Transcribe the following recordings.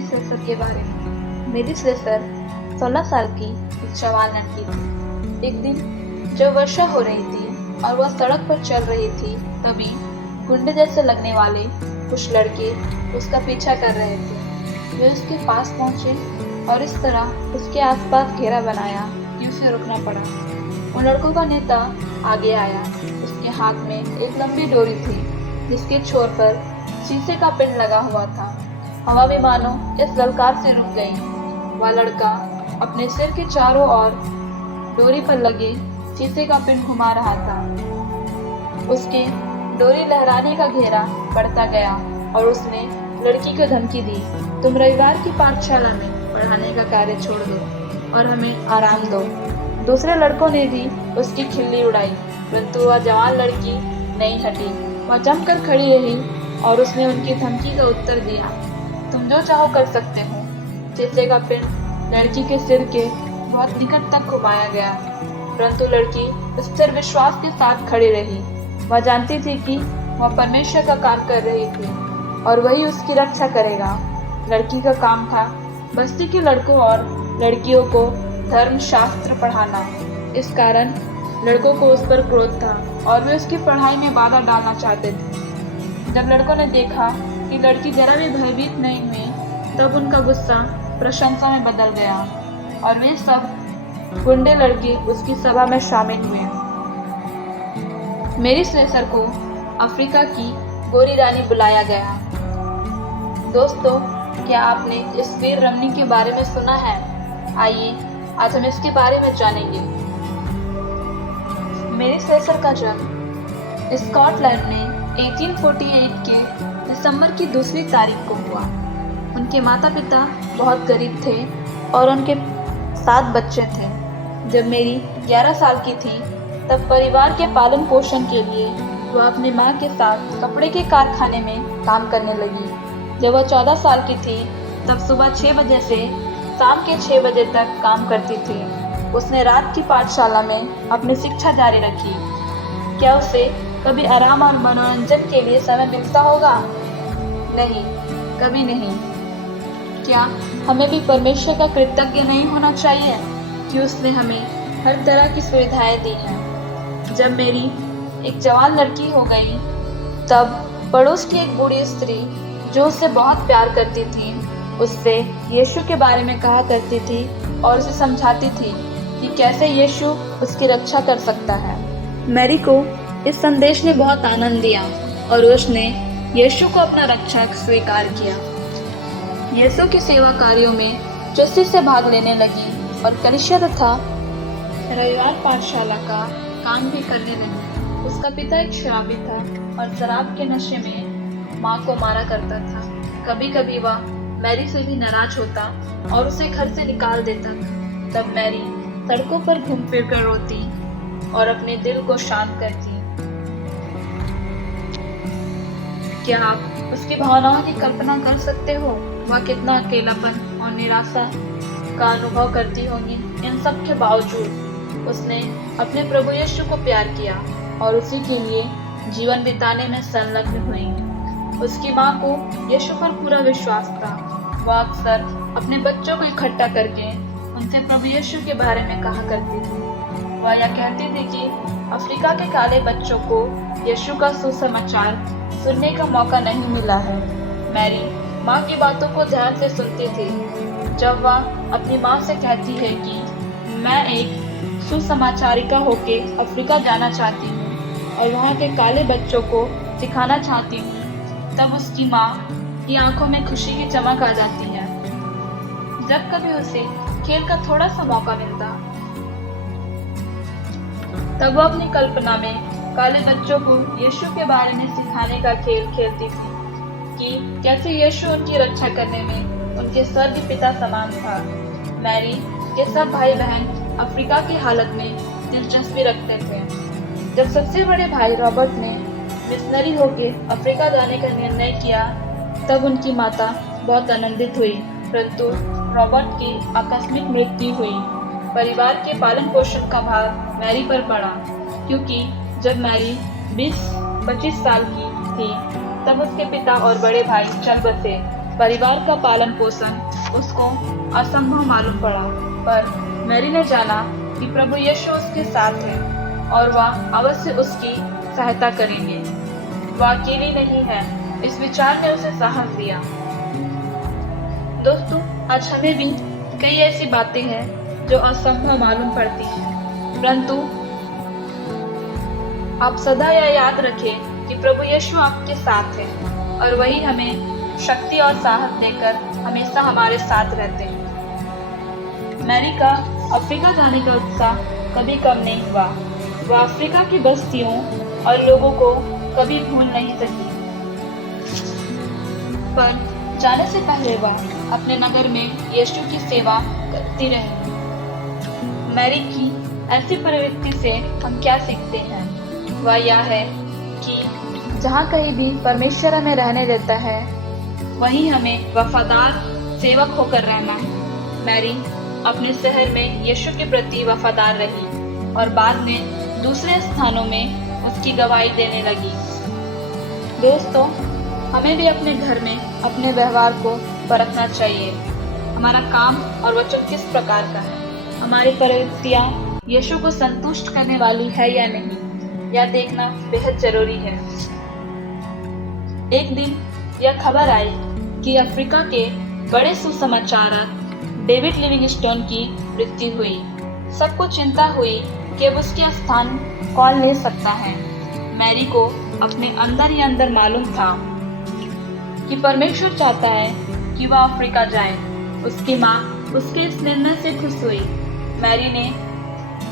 मेरी सेसर के बारे में। मेरी सेसर 16 साल की एक जवान लड़की थी। एक दिन जब वर्षा हो रही थी और वह सड़क पर चल रही थी, तभी गुंडे जैसे लगने वाले कुछ लड़के उसका पीछा कर रहे थे। वे उसके पास पहुंचे और इस तरह उसके आसपास घेरा बनाया कि उसे रुकना पड़ा। उन लड़कों का नेता आगे आया। उसके हाथ में एक लंबी डोरी थी जिसके छोर पर शीशे का पिंड लगा हुआ था। हवा भी मानो इस ललकार से रुक गई। वह लड़का अपने सिर के चारों ओर डोरी पर लगे शीशे का पिंड घुमा रहा था। उसके डोरी लहराने का घेरा बढ़ता गया और उसने लड़की को धमकी दी, तुम रविवार की पाठशाला में पढ़ाने का कार्य छोड़ दो और हमें आराम दो। दूसरे लड़कों ने भी उसकी खिल्ली उड़ाई, परंतु वह जवान लड़की नहीं हटी। वह जमकर खड़ी रही और उसने उनकी धमकी का उत्तर दिया, तुम जो चाहो कर सकते हो। शीशे का पिंड लड़की के सिर के बहुत निकट तक घुमाया गया, परंतु लड़की स्थिर विश्वास के साथ खड़ी रही। वह जानती थी कि वह परमेश्वर का काम कर रही थी और वही उसकी रक्षा करेगा। लड़की का काम था बस्ती के लड़कों और लड़कियों को धर्म शास्त्र पढ़ाना। इस कारण लड़कों को उस पर क्रोध था और वे उसकी पढ़ाई में बाधा डालना चाहते थे। जब लड़कों ने देखा कि लड़की जरा भी भयभीत नहीं हुई, तब उनका गुस्सा प्रशंसा में बदल गया और वे सब गुंडे लड़के उसकी सभा में शामिल हुए। मेरी सेसर को अफ्रीका की गोरी रानी बुलाया गया। दोस्तों, क्या आपने इस वीर रमणी के बारे में सुना है? आइए आज हम इसके बारे में जानेंगे। मेरी सेसर का जन्म स्कॉटलैंड में 1848 के दिसंबर की 2 तारीख को हुआ। उनके माता पिता बहुत गरीब थे और उनके 7 बच्चे थे। जब मेरी 11 साल की थी, तब परिवार के पालन पोषण के लिए वह अपनी माँ के साथ कपड़े के कारखाने में काम करने लगी। जब वह 14 साल की थी, तब सुबह 6 बजे से शाम के 6 बजे तक काम करती थी। उसने रात की पाठशाला में अपनी शिक्षा जारी रखी। क्या उसे कभी आराम और मनोरंजन के लिए समय मिलता होगा? नहीं, कभी नहीं। क्या हमें भी परमेश्वर का कृतज्ञ नहीं होना चाहिए कि उसने हमें हर तरह की सुविधाएं दी हैं? जब मेरी एक जवान लड़की हो गई, तब पड़ोस की एक बूढ़ी स्त्री जो उससे बहुत प्यार करती थी, उससे यीशु के बारे में कहा करती थी और उसे समझाती थी कि कैसे यीशु उसकी रक्षा कर सकता है। मैरी को इस संदेश ने बहुत आनंद दिया और उसने यीशु को अपना रक्षक स्वीकार किया। यीशु की सेवा कार्यों में चुस्ती से भाग लेने लगी और कलीसिया तथा रविवार पाठशाला का काम भी करने लगी। उसका पिता एक शराबी था और शराब के नशे में माँ को मारा करता था। कभी कभी वह मैरी से भी नाराज होता और उसे घर से निकाल देता। तब मैरी सड़कों पर घूम फिर कर रोती और अपने दिल को शांत करती। क्या आप उसकी भावनाओं की कल्पना कर सकते हो? वह कितना अकेलापन और निराशा का अनुभव करती होगी। इन सब के बावजूद उसने अपने प्रभु यीशु को प्यार किया और उसी के लिए जीवन बिताने में संलग्न हुई। उसकी माँ को यीशु पर पूरा विश्वास था। वह अक्सर अपने बच्चों को इकट्ठा करके उनसे प्रभु यीशु के बारे में कहा करती थी। वह यह कहती थी कि अफ्रीका के काले बच्चों को यीशु का सुसमाचार सुनने का मौका नहीं मिला है। मैरी माँ की बातों को ध्यान से सुनती थी। जब वह अपनी माँ से कहती है कि मैं एक सुसमाचारिका होके अफ्रीका जाना चाहती हूँ और वहाँ के काले बच्चों को सिखाना चाहती हूँ, तब उसकी माँ की आंखों में खुशी की चमक आ जाती है। जब कभी उसे खेल का थोड़ा सा मौका मिलता, तब वो अपनी कल्पना में काले बच्चों को यीशु के बारे में सिखाने का खेल खेलती थी कि कैसे यीशु उनकी रक्षा करने में उनके स्वर्गीय पिता समान था। मैरी के सब भाई बहन अफ्रीका की हालत में दिलचस्पी रखते थे। जब सबसे बड़े भाई रॉबर्ट ने मिशनरी होके अफ्रीका जाने का निर्णय किया, तब उनकी माता बहुत आनंदित हुई, परंतु रॉबर्ट की आकस्मिक मृत्यु हुई। परिवार के पालन पोषण का भार मैरी पर पड़ा, क्योंकि जब मैरी 20-25 साल की थी, तब उसके पिता और बड़े भाई चल बसे। परिवार का पालन पोषण उसको असंभव मालूम पड़ा, पर मैरी ने जाना कि प्रभु यीशु उसके साथ है और वह अवश्य उसकी सहायता करेंगे। वह अकेली नहीं है, इस विचार ने उसे साहस दिया। दोस्तों, आज हमें भी कई ऐसी बातें हैं जो असंभव मालूम पड़ती हैं, परंतु आप सदा यह याद रखें कि प्रभु यीशु आपके साथ है और वही हमें शक्ति और साहस देकर हमेशा हमारे साथ रहते हैं। मैरी का अफ्रीका जाने का उत्साह कभी कम नहीं हुआ। वह अफ्रीका की बस्तियों और लोगों को कभी भूल नहीं सकी, पर जाने से पहले वह अपने नगर में यीशु की सेवा करती रही। मैरी की ऐसी प्रवृत्ति से हम क्या सीखते हैं? वह यह है कि जहाँ कहीं भी परमेश्वर हमें रहने देता है, वहीं हमें वफादार सेवक होकर रहना है। मैरी अपने शहर में यीशु के प्रति वफादार रही और बाद में दूसरे स्थानों में उसकी गवाही देने लगी। दोस्तों, हमें भी अपने घर में अपने व्यवहार को परखना चाहिए। हमारा काम और वचन किस प्रकार का है? हमारी प्रवृत्तियाँ यीशु को संतुष्ट करने वाली है या नहीं, यह देखना बेहद जरूरी है। एक दिन यह खबर आई कि अफ्रीका के बड़े सुसमाचारक डेविड लिविंगस्टोन की मृत्यु हुई। सबको चिंता हुई कि अब उसके स्थान कौन ले सकता है। मैरी को अपने अंदर ही अंदर मालूम था कि परमेश्वर चाहता है कि वह अफ्रीका जाए। उसकी माँ उसके इस निर्णय से खुश हुई। मैरी ने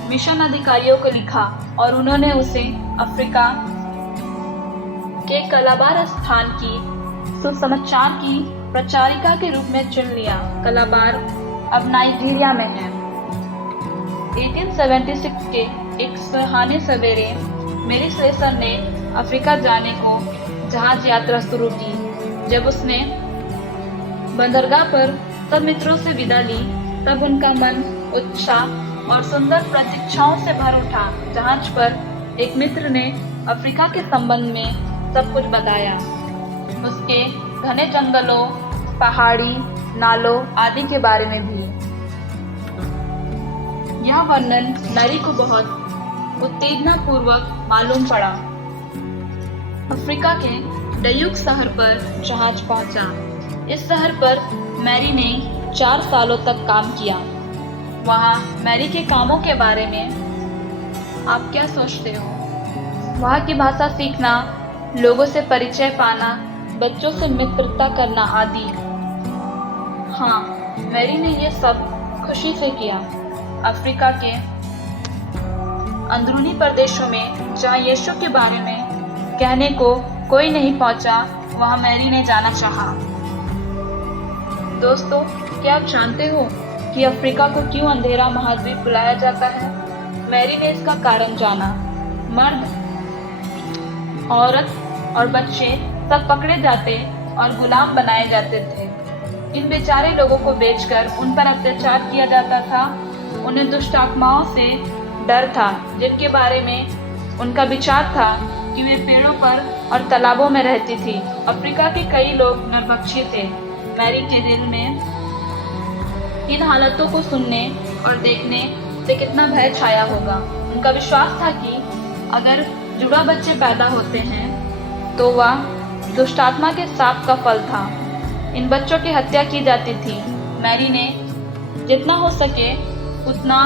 मिशन अधिकारियों को लिखा और उन्होंने उसे अफ्रीका के कलाबार स्थान की सुसमाचार की प्रचारिका के रूप में चुन लिया। कलाबार अब नाइजीरिया में है। 1876 के एक सुहाने सवेरे मेरी स्लेसर ने अफ्रीका जाने को जहाज यात्रा शुरू की। जब उसने बंदरगाह पर सब मित्रों से विदा ली, तब उनका मन उत्साह और सुंदर प्रतीक्षाओं से भर उठा। जहाज पर एक मित्र ने अफ्रीका के संबंध में सब कुछ बताया, उसके घने जंगलों, पहाड़ी, नालों आदि के बारे में भी। यह वर्णन मैरी को बहुत उत्तेजना पूर्वक मालूम पड़ा। अफ्रीका के डयूक शहर पर जहाज पहुंचा। इस शहर पर मैरी ने 4 सालों तक काम किया। वहाँ मैरी के कामों के बारे में आप क्या सोचते हो? वहाँ की भाषा सीखना, लोगों से परिचय पाना, बच्चों से मित्रता करना आदि। हाँ, मैरी ने ये सब खुशी से किया। अफ्रीका के अंदरूनी प्रदेशों में जहाँ यीशु के बारे में कहने को कोई नहीं पहुंचा, वहाँ मैरी ने जाना चाहा। दोस्तों, क्या आप जानते हो कि अफ्रीका को क्यों अंधेरा महाद्वीप बुलाया जाता है? मैरी ने इसका कारण जाना। मर्द, औरत और बच्चे सब पकड़े जाते और गुलाम बनाए जाते थे। इन बेचारे लोगों को बेचकर उन पर अत्याचार किया जाता था। उन्हें दुष्ट आत्माओं से डर था, जिनके बारे में उनका विचार था कि वे पेड़ों पर और तालाबों में रहती थी। अफ्रीका के कई लोग नरभक्षी थे। मैरी के दिल में इन हालतों को सुनने और देखने से कितना भय छाया होगा। उनका विश्वास था कि अगर जुड़ा बच्चे पैदा होते हैं तो वह दुष्टात्मा के शाप का फल था। इन बच्चों की हत्या की जाती थी। मैरी ने जितना हो सके उतना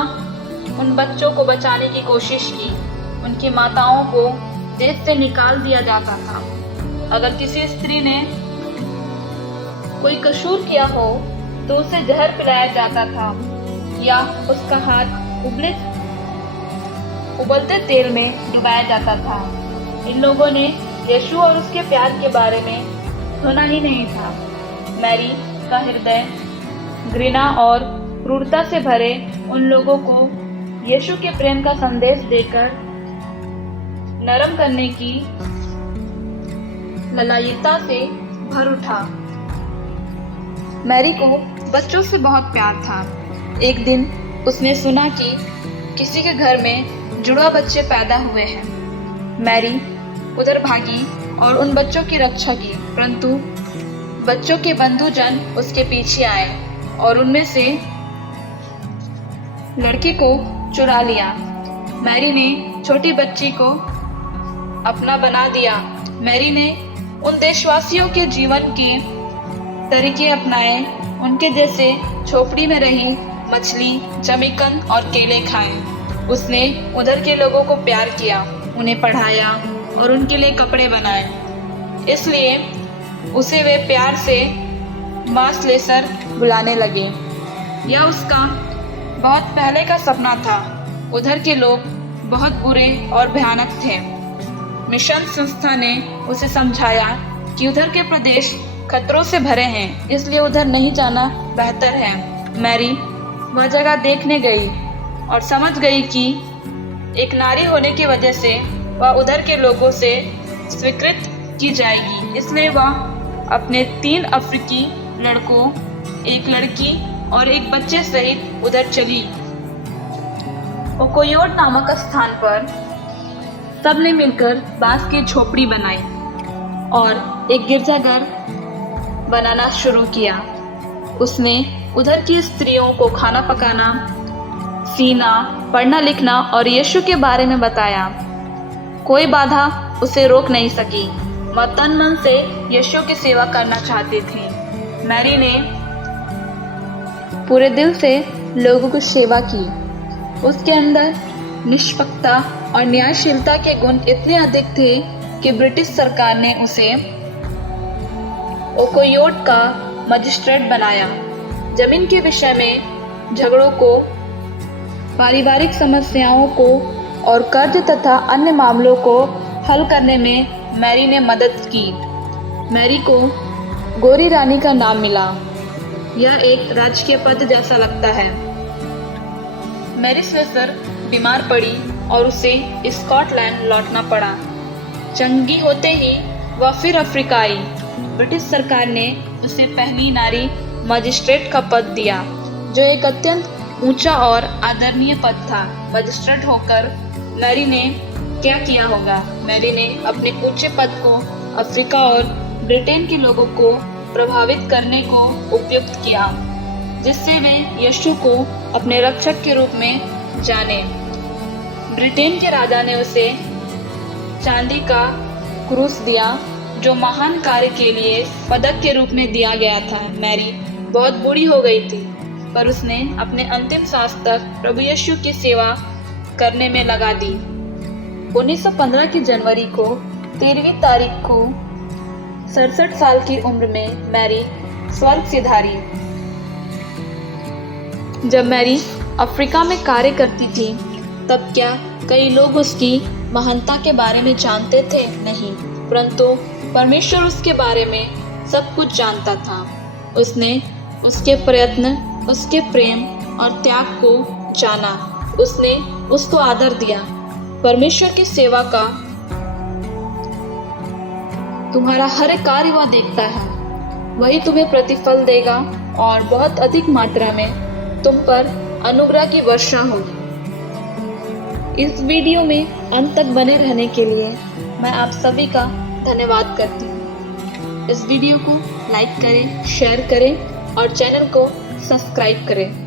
उन बच्चों को बचाने की कोशिश की। उनकी माताओं को देश से निकाल दिया जाता था। अगर किसी स्त्री ने कोई कसूर किया हो तो उसे जहर पिलाया जाता था या उसका हाथ उबलते तेल में डुबाया जाता था। इन लोगों ने यीशु और उसके प्यार के बारे में सुना ही नहीं था। मैरी का हृदय घृणा और क्रूरता से भरे उन लोगों को यीशु के प्रेम का संदेश देकर नरम करने की ललायिता से भर उठा। मैरी को बच्चों से बहुत प्यार था। एक दिन उसने सुना कि किसी के घर में जुड़वा बच्चे पैदा हुए हैं। मैरी उधर भागी और उन बच्चों की रक्षा की, परंतु बच्चों के बंधुजन उसके पीछे आए और उनमें से लड़के को चुरा लिया। मैरी ने छोटी बच्ची को अपना बना दिया। मैरी ने उन देशवासियों के जीवन के तरीके अपनाए, उनके जैसे झोपड़ी में रही, मछली, जमीकंद और केले खाए। उसने उधर के लोगों को प्यार किया, उन्हें पढ़ाया और उनके लिए कपड़े बनाए। इसलिए उसे वे प्यार से मांस लेसर बुलाने लगे। यह उसका बहुत पहले का सपना था। उधर के लोग बहुत बुरे और भयानक थे। मिशन संस्था ने उसे समझाया कि उधर के प्रदेश खतरों से भरे हैं, इसलिए उधर नहीं जाना बेहतर है। मैरी वह जगह देखने गई और समझ गई कि एक नारी होने की वजह से वह उधर के लोगों से स्वीकृत की जाएगी। इसलिए वह अपने 3 अफ्रीकी लड़कों, एक लड़की और एक बच्चे सहित उधर चली। ओकोयोट नामक स्थान पर सबने मिलकर बांस की झोपड़ी बनाई और एक गिरजाघर बनाना शुरू किया। उसने उधर की स्त्रियों को खाना पकाना, सीना, पढ़ना लिखना और यीशु के बारे में बताया। कोई बाधा उसे रोक नहीं सकी। वह तन मन से यीशु की सेवा करना चाहती थी। मैरी ने पूरे दिल से लोगों की सेवा की। उसके अंदर निष्पक्षता और न्यायशीलता के गुण इतने अधिक थे कि ब्रिटिश सरकार ने उसे ओकोयोट का मजिस्ट्रेट बनाया। जमीन के विषय में झगड़ों को, पारिवारिक समस्याओं को और कर्ज तथा अन्य मामलों को हल करने में मैरी ने मदद की। मैरी को गोरी रानी का नाम मिला। यह एक राजकीय पद जैसा लगता है। मैरी स्लेसर बीमार पड़ी और उसे स्कॉटलैंड लौटना पड़ा। चंगी होते ही वह फिर अफ्रीका आई। ब्रिटिश सरकार ने उसे पहली नारी मजिस्ट्रेट का पद दिया, जो एक अत्यंत ऊंचा और आदरणीय पद था। मजिस्ट्रेट होकर मैरी ने क्या किया होगा? मैरी ने अपने ऊंचे पद को अफ्रीका और ब्रिटेन के लोगों को प्रभावित करने को उपयुक्त किया, जिससे वे यीशु को अपने रक्षक के रूप में जाने। ब्रिटेन के राजा ने उसे चांदी का क्रूस दिया, जो महान कार्य के लिए पदक के रूप में दिया गया था। मैरी बहुत बूढ़ी हो गई थी, पर उसने अपने अंतिम सांस तक प्रभु यीशु की सेवा करने में लगा दी। 1915 की जनवरी को 13वीं तारीख को 67 साल की उम्र में मैरी स्वर्ग सिधारी। जब मैरी अफ्रीका में कार्य करती थी, तब क्या कई लोग उसकी महानता के बारे में जानते थे? नहीं, परंतु परमेश्वर उसके बारे में सब कुछ जानता था। उसने उसके प्रयत्न, उसके प्रेम और त्याग को जाना। उसने उसको आदर दिया। परमेश्वर की सेवा का तुम्हारा हर कार्य वह देखता है। वही तुम्हें प्रतिफल देगा और बहुत अधिक मात्रा में तुम पर अनुग्रह की वर्षा होगी। इस वीडियो में अंत तक बने रहने के लिए मैं आप सभी का धन्यवाद करती हूँ। इस वीडियो को लाइक करें, शेयर करें और चैनल को सब्सक्राइब करें।